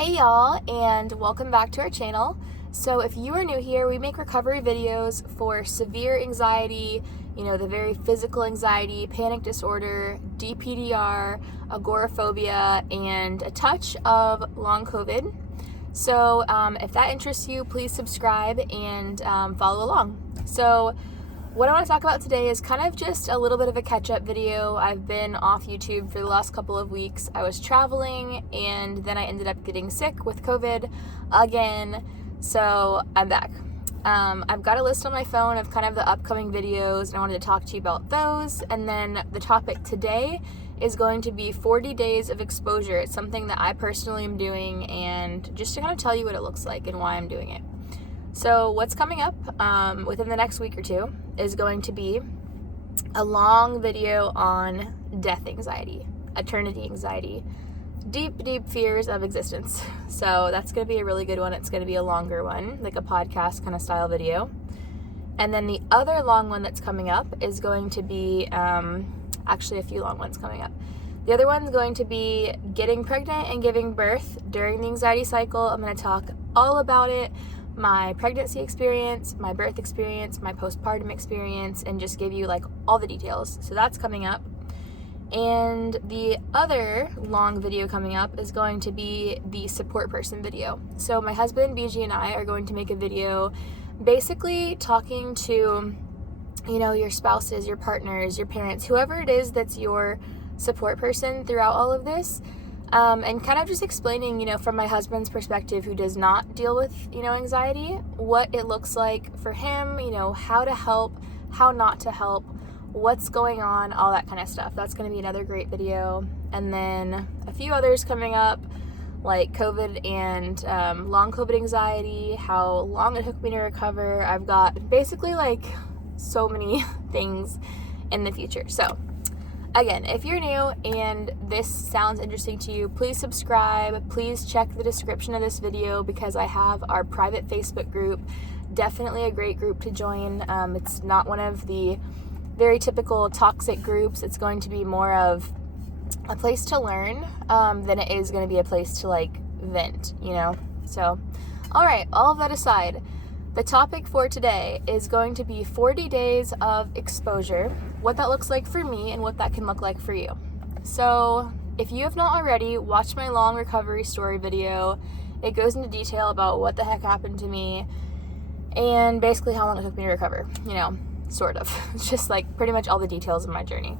Hey y'all, and welcome back to our channel. So if you are new here, we make recovery videos for severe anxiety, the very physical anxiety, panic disorder, DPDR, agoraphobia, and a touch of long COVID. So if that interests you, please subscribe and follow along. So what I want to talk about today is kind of just a little bit of a catch-up video. I've been off YouTube for the last couple of weeks. I was traveling and then I ended up getting sick with COVID again, so I'm back. I've got a list on my phone of kind of the upcoming videos and I wanted to talk to you about those. And then the topic today is going to be 40 days of exposure. It's something that I personally am doing, and just to kind of tell you what it looks like and why I'm doing it. So what's coming up within the next week or two is going to be a long video on death anxiety, eternity anxiety, deep fears of existence. So that's going to be a really good one. It's going to be a longer one, like a podcast kind of style video. And then the other long one that's coming up is going to be, actually a few long ones coming up. The other one's going to be getting pregnant and giving birth during the anxiety cycle. I'm going to talk all about it, my pregnancy experience, my birth experience, my postpartum experience, and just give you like all the details. So that's coming up. And the other long video coming up is going to be the support person video. So my husband, BG, and I are going to make a video basically talking to, your spouses, your partners, your parents, whoever it is that's your support person throughout all of this. And kind of just explaining, from my husband's perspective, who does not deal with, anxiety, what it looks like for him, how to help, how not to help, what's going on, all that kind of stuff. That's going to be another great video. And then a few others coming up, like COVID and long COVID anxiety, how long it took me to recover. I've got basically like so many things in the future. So again, if you're new and this sounds interesting to you, please subscribe. Please check the description of this video because I have our private Facebook group. Definitely a great group to join. It's not one of the very typical toxic groups. It's going to be more of a place to learn than it is going to be a place to like vent, So, all right, all of that aside, the topic for today is going to be 40 days of exposure, what that looks like for me and what that can look like for you. So if you have not already, watch my long recovery story video. It goes into detail about what the heck happened to me and basically how long it took me to recover, sort of. It's just like pretty much all the details of my journey.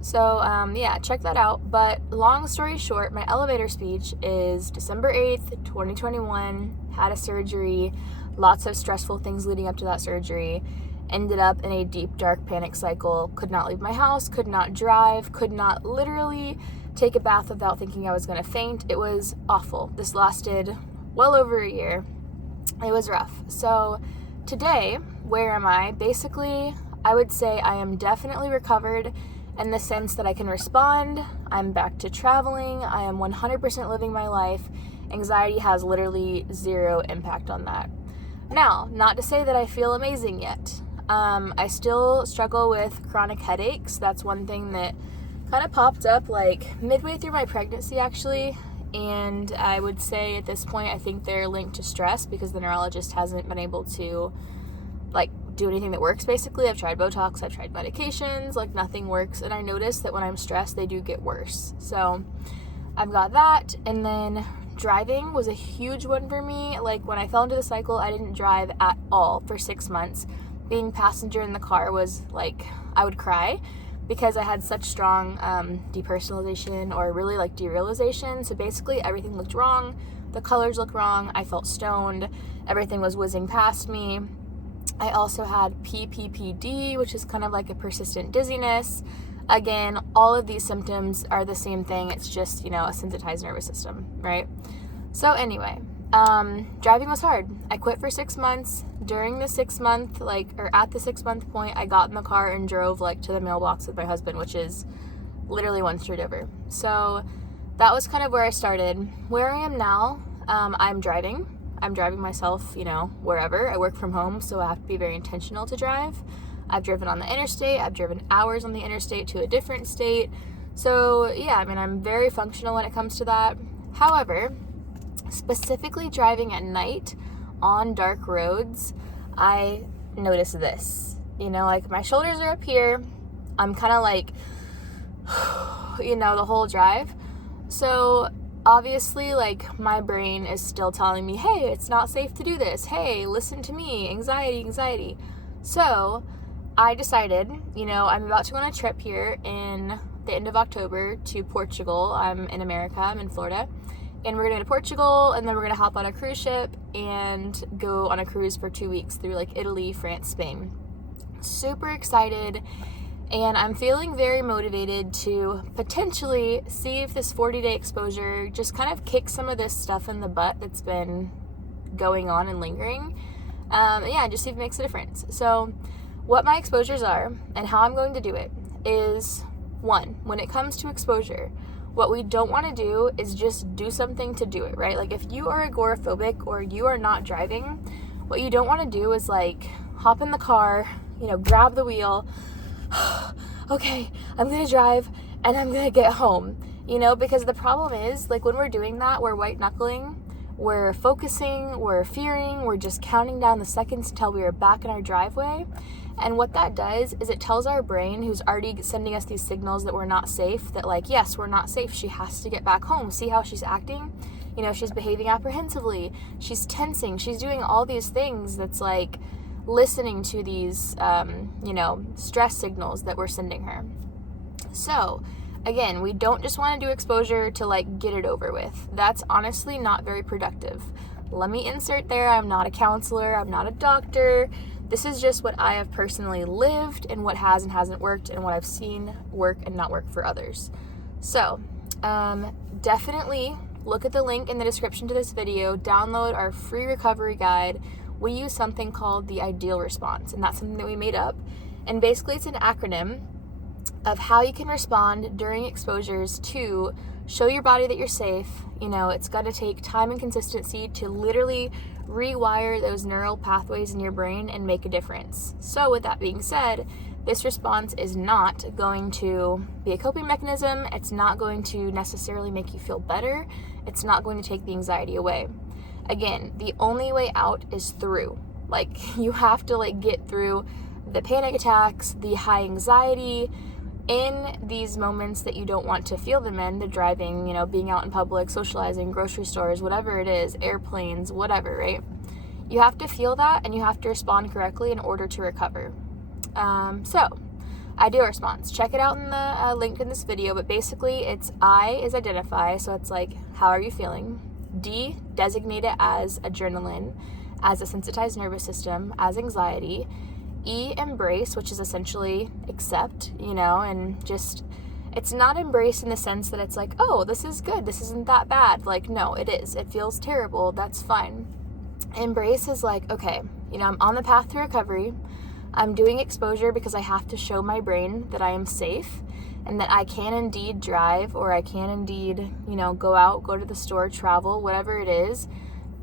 So yeah, check that out. But long story short, my elevator speech is December 8th, 2021, had a surgery, lots of stressful things leading up to that surgery, ended up in a deep, dark panic cycle, could not leave my house, could not drive, could not literally take a bath without thinking I was going to faint. It was awful. This lasted well over a year. It was rough. So today, where am I? Basically, I would say I am definitely recovered in the sense that I can respond. I'm back to traveling. I am 100% living my life. Anxiety has literally zero impact on that. Now, not to say that I feel amazing yet. I still struggle with chronic headaches. That's one thing that kind of popped up like midway through my pregnancy actually. And I would say at this point, I think they're linked to stress because the neurologist hasn't been able to like do anything that works basically. I've tried Botox, I've tried medications, like nothing works. And I noticed that when I'm stressed, they do get worse. So I've got that. And then driving was a huge one for me. Like when I fell into the cycle, I didn't drive at all for 6 months. Being passenger in the car was like, I would cry because I had such strong depersonalization or really like derealization. So basically everything looked wrong. The colors looked wrong. I felt stoned. Everything was whizzing past me. I also had PPPD, which is kind of like a persistent dizziness. Again, all of these symptoms are the same thing. It's just, a sensitized nervous system, right? So anyway, driving was hard. I quit for 6 months. During the 6 month, at the 6 month point, I got in the car and drove to the mailbox with my husband, which is literally one street over. So that was kind of where I started. Where I am now, I'm driving. I'm driving myself, wherever. I work from home, so I have to be very intentional to drive. I've driven on the interstate. I've driven hours on the interstate to a different state. So yeah, I'm very functional when it comes to that. However, specifically driving at night on dark roads, I notice this. Like my shoulders are up here. I'm kind of like, the whole drive. So obviously, like, my brain is still telling me, hey, it's not safe to do this. Hey, listen to me. Anxiety. So I decided, I'm about to go on a trip here in the end of October to Portugal. I'm in America. I'm in Florida. And we're going to go to Portugal, and then we're going to hop on a cruise ship and go on a cruise for 2 weeks through, like, Italy, France, Spain. Super excited. And I'm feeling very motivated to potentially see if this 40-day exposure just kind of kicks some of this stuff in the butt that's been going on and lingering. Just see if it makes a difference. So what my exposures are and how I'm going to do it is, one, when it comes to exposure, what we don't want to do is just do something to do it, right? Like if you are agoraphobic or you are not driving, what you don't want to do is like hop in the car, grab the wheel, okay, I'm going to drive and I'm going to get home, because the problem is, like, when we're doing that, we're white knuckling, we're focusing, we're fearing, we're just counting down the seconds until we are back in our driveway. And what that does is it tells our brain, who's already sending us these signals that we're not safe, that like, yes, we're not safe. She has to get back home. See how she's acting? She's behaving apprehensively. She's tensing. She's doing all these things that's like listening to these, stress signals that we're sending her. So again, we don't just want to do exposure to like get it over with. That's honestly not very productive. Let me insert there. I'm not a counselor. I'm not a doctor. This is just what I have personally lived and what has and hasn't worked and what I've seen work and not work for others. So definitely look at the link in the description to this video. Download our free recovery guide. We use something called the ideal response, and that's something that we made up. And basically it's an acronym of how you can respond during exposures to show your body that you're safe. It's going to take time and consistency to literally rewire those neural pathways in your brain and make a difference. So with that being said, this response is not going to be a coping mechanism. It's not going to necessarily make you feel better. It's not going to take the anxiety away. Again, the only way out is through. Like, you have to like get through the panic attacks, the high anxiety, in these moments that you don't want to feel them in, the driving, being out in public, socializing, grocery stores, whatever it is, airplanes, whatever, right? You have to feel that and you have to respond correctly in order to recover. So, ideal response. Check it out in the link in this video, but basically it's I is identify, so it's like, how are you feeling? D, designate it as adrenaline, as a sensitized nervous system, as anxiety. E, embrace, which is essentially accept, and just, it's not embrace in the sense that it's like, oh, this is good, this isn't that bad. Like, no, it is. It feels terrible. That's fine. Embrace is like, okay, I'm on the path to recovery. I'm doing exposure because I have to show my brain that I am safe and that I can indeed drive, or I can indeed, go out, go to the store, travel, whatever it is,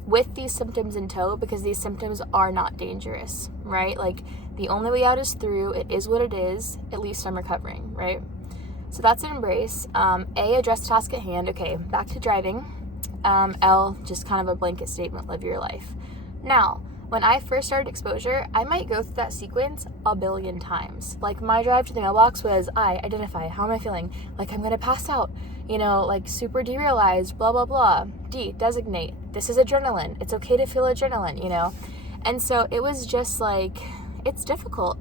with these symptoms in tow, because these symptoms are not dangerous, right? Like, the only way out is through. It is what it is. At least I'm recovering, right? So that's an embrace. A, address the task at hand. Okay, back to driving. L, just kind of a blanket statement, live your life. Now, when I first started exposure, I might go through that sequence a billion times. Like, my drive to the mailbox was, I identify, how am I feeling? Like, I'm gonna pass out, like super derealized, blah, blah, blah. D, designate, this is adrenaline. It's okay to feel adrenaline, And so it was just like, it's difficult,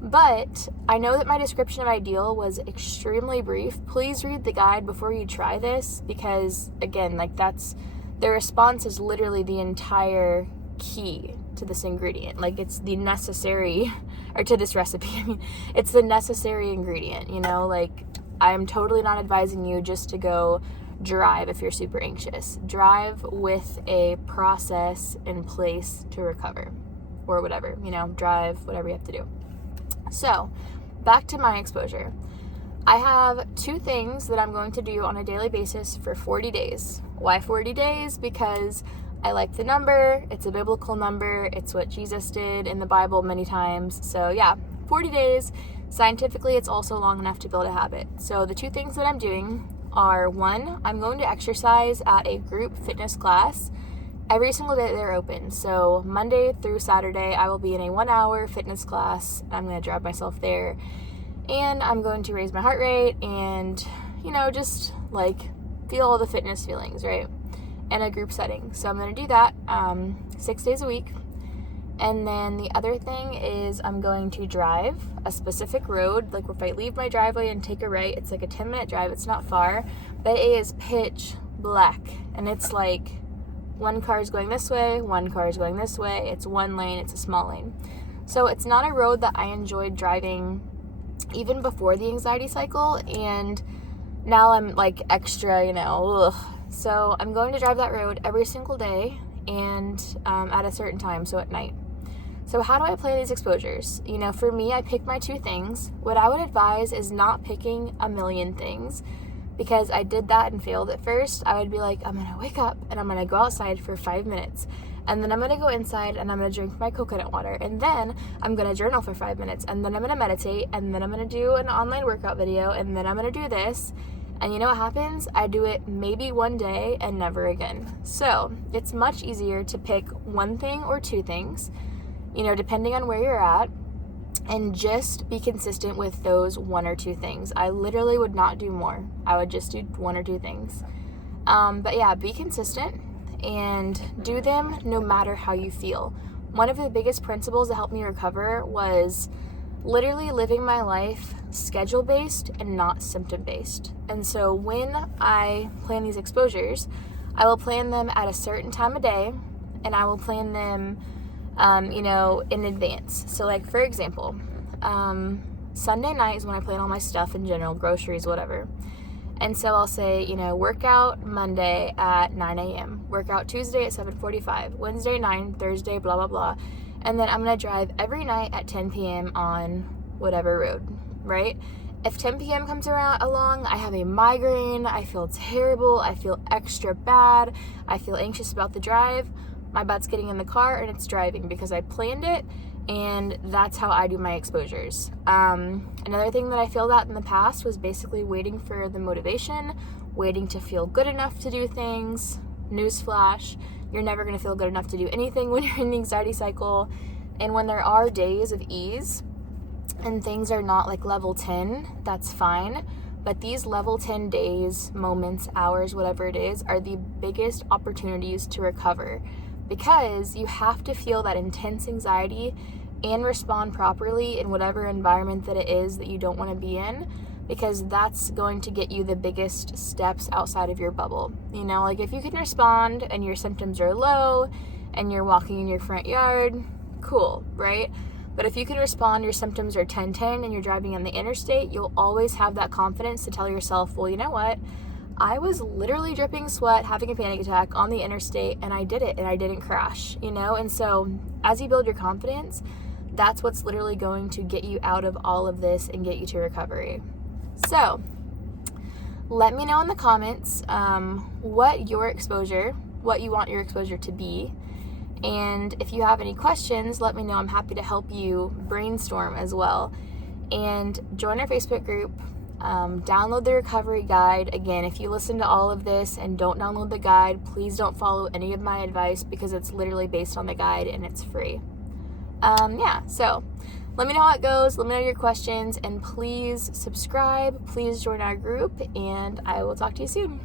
But I know that my description of ideal was extremely brief. Please read the guide before you try this, because again, like, that's, the response is literally the entire key to this ingredient. Like, it's the necessary, or to this recipe, it's the necessary ingredient, like, I'm totally not advising you just to go drive if you're super anxious. Drive with a process in place to recover, or whatever, drive, whatever you have to do. So, back to my exposure. I have 2 things that I'm going to do on a daily basis for 40 days. Why 40 days? Because I like the number. It's a biblical number. It's what Jesus did in the Bible many times. So yeah, 40 days. Scientifically, it's also long enough to build a habit. So the 2 things that I'm doing, are, one, I'm going to exercise at a group fitness class every single day that they're open. So Monday through Saturday, I will be in a 1-hour fitness class. I'm going to drive myself there, and I'm going to raise my heart rate and, just like feel all the fitness feelings, right? In a group setting. So I'm going to do that 6 days a week. And then the other thing is I'm going to drive a specific road. Like if I leave my driveway and take a right, it's like a 10-minute drive. It's not far, but it is pitch black. And it's like one car is going this way, one car is going this way. It's one lane, it's a small lane. So it's not a road that I enjoyed driving even before the anxiety cycle. And now I'm like extra, ugh. So I'm going to drive that road every single day and at a certain time, so at night. So how do I plan these exposures? For me, I pick my 2 things. What I would advise is not picking a million things, because I did that and failed at first. I would be like, I'm gonna wake up and I'm gonna go outside for 5 minutes. And then I'm gonna go inside and I'm gonna drink my coconut water. And then I'm gonna journal for 5 minutes. And then I'm gonna meditate. And then I'm gonna do an online workout video. And then I'm gonna do this. And you know what happens? I do it maybe one day and never again. So it's much easier to pick one thing or 2 things, depending on where you're at, and just be consistent with those 1 or 2 things. I literally would not do more. I would just do 1 or 2 things. But yeah, be consistent and do them no matter how you feel. One of the biggest principles that helped me recover was literally living my life schedule-based and not symptom-based. And so when I plan these exposures, I will plan them at a certain time of day, and I will plan them, in advance. So like, for example, Sunday night is when I plan all my stuff in general, groceries, whatever. And so I'll say, workout Monday at 9 a.m., workout Tuesday at 7:45, Wednesday 9, Thursday, blah, blah, blah. And then I'm going to drive every night at 10 p.m. on whatever road, right? If 10 p.m. comes along, I have a migraine, I feel terrible, I feel extra bad, I feel anxious about the drive, my butt's getting in the car and it's driving because I planned it, and that's how I do my exposures. Another thing that I failed at in the past was basically waiting for the motivation, waiting to feel good enough to do things. Newsflash, you're never going to feel good enough to do anything when you're in the anxiety cycle. And when there are days of ease and things are not like level 10, that's fine. But these level 10 days, moments, hours, whatever it is, are the biggest opportunities to recover, because you have to feel that intense anxiety and respond properly in whatever environment that it is that you don't want to be in, because that's going to get you the biggest steps outside of your bubble. Like if you can respond and your symptoms are low and you're walking in your front yard, cool, right? But if you can respond, your symptoms are 10-10 and you're driving on the interstate, you'll always have that confidence to tell yourself, well, you know what? I was literally dripping sweat, having a panic attack on the interstate, and I did it, and I didn't crash, And so as you build your confidence, that's what's literally going to get you out of all of this and get you to recovery. So let me know in the comments what you want your exposure to be. And if you have any questions, let me know. I'm happy to help you brainstorm as well. And join our Facebook group. Download the recovery guide. Again, if you listen to all of this and don't download the guide, please don't follow any of my advice, because it's literally based on the guide and it's free. So let me know how it goes. Let me know your questions, and please subscribe. Please join our group, and I will talk to you soon.